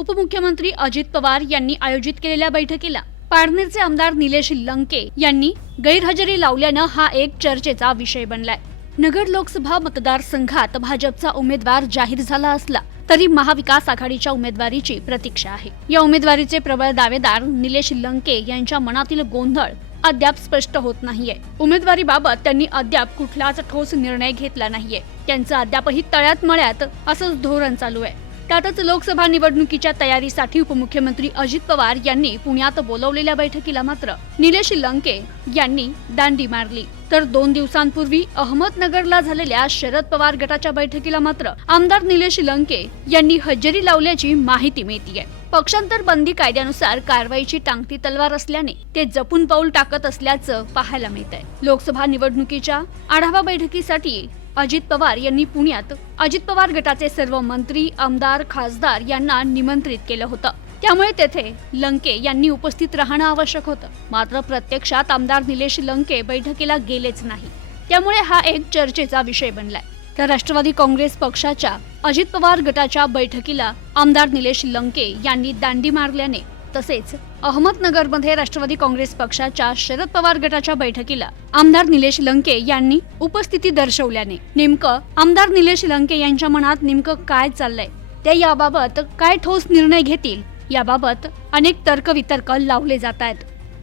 उपमुख्यमंत्री अजित पवार यांनी आयोजित केलेल्या बैठकीला पारनेरचे आमदार निलेश लंके यांनी गैरहजेरी लावल्यानं हा एक चर्चेचा विषय बनलाय. नगर लोकसभा मतदारसंघात भाजपचा उमेदवार जाहीर झाला असला तरी महाविकास आघाडीच्या उमेदवारीची प्रतीक्षा आहे. या उमेदवारीचे प्रबळ दावेदार निलेश लंके यांच्या मनातील गोंधळ अद्याप स्पष्ट होत नाहीये. उमेदवारीबाबत त्यांनी अद्याप कुठलाच ठोस निर्णय घेतला नाहीये. त्यांचं अद्यापही तळ्यात मळ्यात असंच धोरण चालू आहे. त्यातच लोकसभा निवडणुकीच्या तयारीसाठी उपमुख्यमंत्री अजित पवार यांनी पुण्यात बोलवलेल्या बैठकीला मात्र निलेश लंके यांनी दांडी मारली. तर दोन दिवसांपूर्वी अहमदनगरला झालेल्या शरद पवार गटाच्या बैठकीला मात्र आमदार निलेश लंके यांनी हजेरी लावल्याची माहिती मिळतीये. पक्षांतर बंदी कायद्यानुसार कारवाईची टांगती तलवार असल्याने ते जपून पाऊल टाकत असल्याचं पाहायला मिळत आहे लोकसभा निवडणुकीच्या आढावा बैठकीसाठी अजित पवार यांनी पुण्यात अजित पवार गटाचे सर्व मंत्री आमदार खासदार यांना निमंत्रित केलं होतं. त्यामुळे तेथे लंके यांनी उपस्थित राहणं आवश्यक होतं. मात्र प्रत्यक्षात आमदार निलेश लंके बैठकीला गेलेच नाही. त्यामुळे हा एक चर्चेचा विषय बनलाय. तर राष्ट्रवादी काँग्रेस पक्षाच्या अजित पवार गटाच्या बैठकीला आमदार निलेश लंके यांनी दांडी मारल्याने तसेच अहमदनगरमध्ये राष्ट्रवादी काँग्रेस पक्षाच्या शरद पवार गटाच्या बैठकीला आमदार निलेश लंके यांनी उपस्थिती दर्शवल्याने नेमकं आमदार निलेश लंके यांच्या मनात नेमकं काय चाललंय? ते याबाबत काय ठोस निर्णय घेतील? याबाबत अनेक तर्कवितर्क लावले जात आहेत.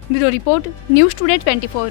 Bureau report news today twenty four.